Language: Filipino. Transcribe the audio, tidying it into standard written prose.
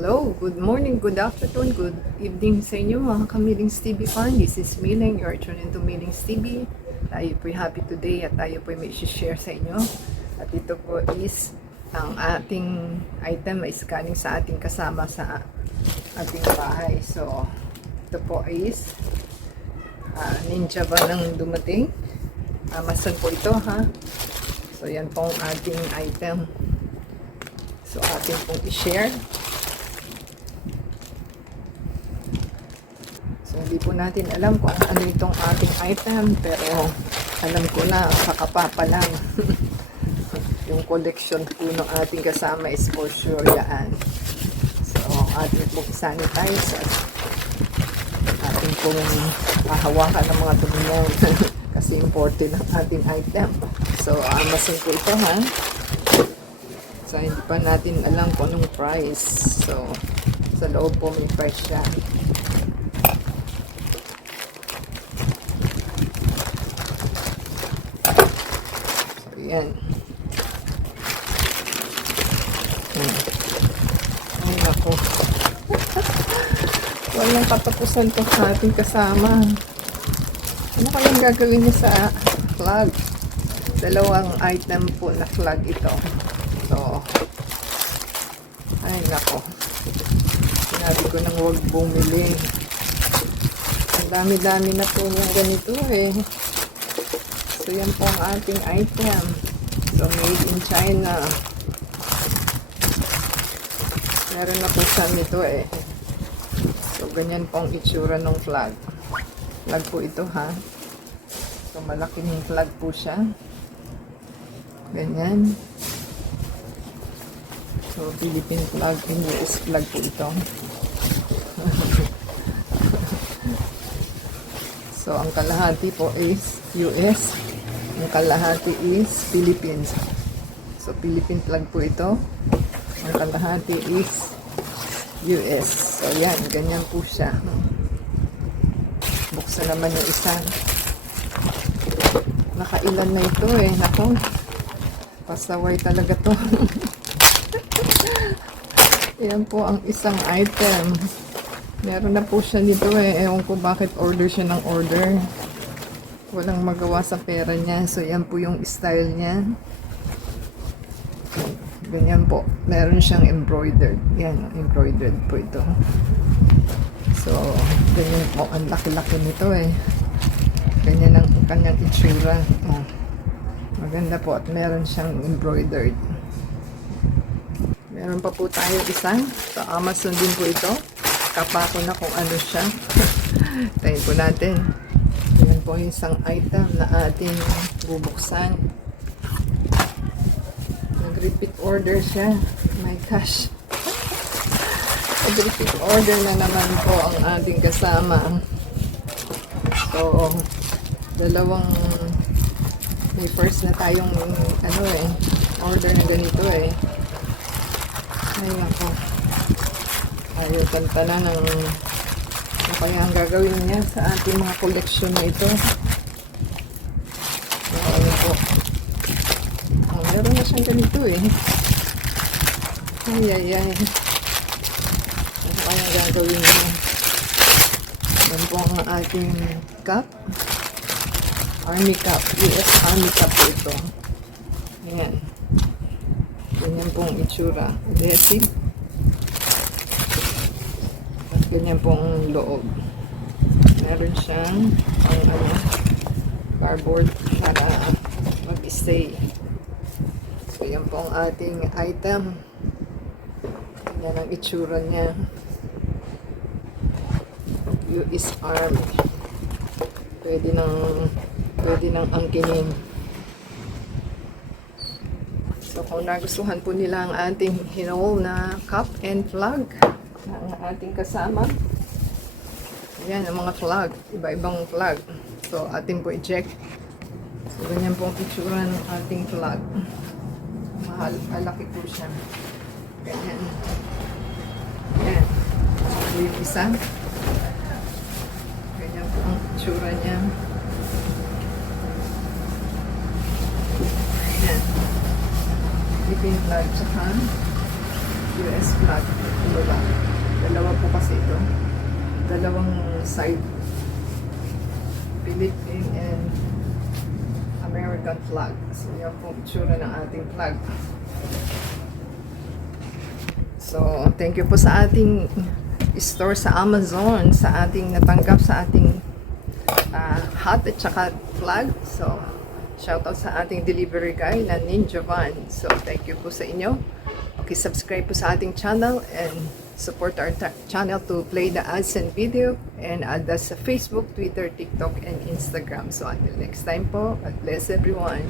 Hello, good morning, good afternoon, good evening sa inyo mga kamilings TV fan. This is Miling, you're tuned into Miling's TV. Tayo po'y happy today at tayo po'y may share sa inyo. At ito po is ang ating item is galing sa ating kasama sa ating bahay. So, ito po is ninja ba nang dumating? Amazon po ito ha. So, yan po ang ating item. So, ating pong i-share. So, hindi po natin alam kung ano itong ating item, pero alam ko na, kakapapa lang. Yung collection po ng ating kasama is for sure yan. So, ating pong sanitize at ating pong hahawakan ng mga tuminaw kasi imported ang ating item. So, Amazon po ito ha. So, hindi pa natin alam kung anong price. So, sa loob po may price siya. Yan. Ay, nako. Walang katapusan to sa ating kasama. Ano kayang gagawin niya sa flag? Dalawang item po na flag ito. So, ay, nako. Sinabi ko nang huwag bumili. Ang dami-dami na po yung ganito eh. So, yan po ang ating item. So, made in China. Meron na po siya nito eh. So, ganyan po ang itsura ng flag. Flag po ito ha. So, malaking flag po siya. Ganyan. So, Philippine flag and US flag po ito. So, ang kalahati po is US. Ang kalahati is Philippines. So, Philippine flag po ito. Ang kalahati is US. So, yan. Ganyan po siya. Buksan naman yung isa. Nakailan na ito eh. Nako. Pasaway talaga to. Yan po ang isang item. Meron na po siya dito eh. Ewan ko bakit order siya ng order. Walang magawa sa pera niya. So, yan po yung style niya. Ganyan po. Meron siyang embroidered. Yan, embroidered po ito. So, ganyan po. Ang laki-laki nito eh. Ganyan ang kanyang itsura. Oh. Maganda po. At meron siyang embroidered. Meron pa po tayo isa. Sa Amazon din po ito. Kapa ko na kung ano siya. Tayin po natin. Yan po yung isang item na ating bubuksan. Nag-repeat order siya. My gosh. Nag-repeat order na naman po ang ating kasama. So, dalawang may first na tayong ano eh, order na ganito eh. Ay nako. Ayaw kanta na ng ano kaya ang gagawin niya sa ating mga collection na ito. Ano po. Oh, meron na siyang ganito eh. Ay. Ano kaya ang gagawin niya? Yan po ang ating cup. Army cup. US Army cup po ito. Ayan. Ganyan pong itsura. Adhesive. Ganyan pong loob. Meron siyang cardboard para mag-stay. So, yan po ang ating item. Yan ang itsura niya. US Army. Pwede nang angkinin. So, kung nagustuhan po nila ang ating hinol na cup and flag, ang ating kasama. Yan, ang mga flag. Iba-ibang flag. So, ating po i-check. So, ganyan po ang itsura ng ating flag. Mahal. Malaki po siya. Ganyan. Yan. So, yung isa. Ganyan po ang itsura niya. Yan. Philippine flag. Tsaka US flag. baba. Dalawa po kasi ito. Dalawang side. Philippine and American flag. So, yan po itsura ng ating flag. So, thank you po sa ating store sa Amazon, sa ating natanggap sa ating hat at saka flag. So, shoutout sa ating delivery guy na Ninja Van. So, thank you po sa inyo. Okay, subscribe po sa ating channel and support our channel to play the ads and video and add us sa Facebook, Twitter, TikTok, and Instagram. So, until next time po, God bless everyone.